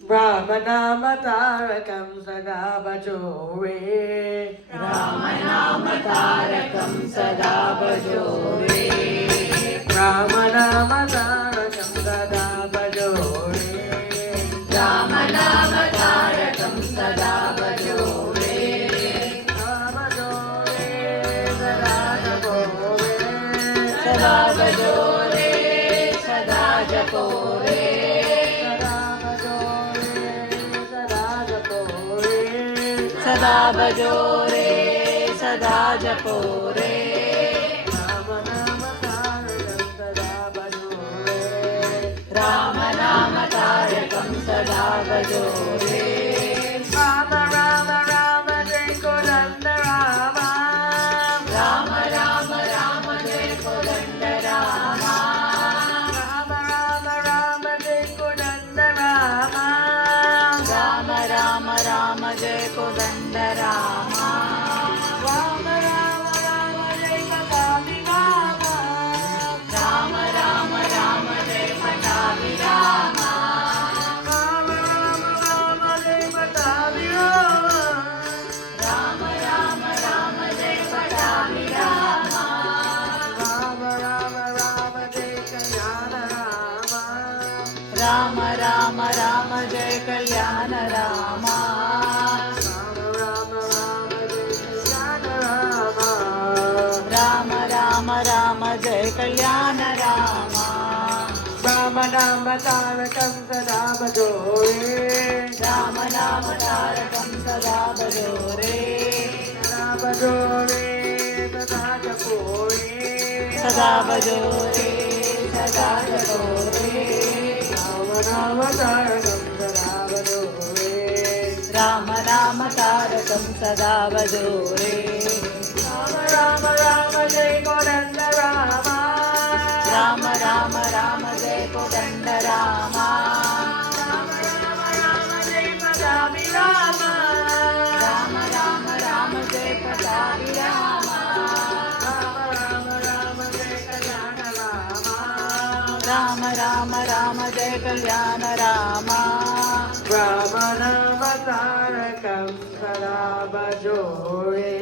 रामनामतारकं सदा भजो रे रामनामतारकं सदा भजो रे रामनामतारकं सदा भजो रे रामनामतारकं सदा भजो रे भजो रे सदा जपो रे सदा भजो रे सदा जपो रे सदा भजो रे सदा जपो रे रामनामतारकं सदा भजो रे राम राम राम जय कोदंड राम राम राम राम जय कोदंड राम राम राम राम जय कोदंड राम राम राम राम जय कोदंड राम राम राम राम जय पटाभि राम राम राम राम जय पटाभि राम राम राम राम जय पटाभि राम राम राम राम जय पटाभि राम राम राम राम जय कल्याण राम राम राम राम जय कल्याण राम राम राम राम जय कल्याण राम राम राम तारकं सदा भजो रे राम नाम तारकं सदा भजो रे सदा भजो रे सदा जपो रे सदा भजो रे सदा जपो रे राम तारकं सदा भजो रे राम नाम तारकं सदा भजो रे राम राम जय कोदंड राम राम राम राम जय कोदंड राम राम राम राम जय पटाभि राम राम राम राम जय पटाभि राम राम राम राम जय कल्याण राम राम राम राम जय कल्याण राम राम नाम तारकं सदा भजो रे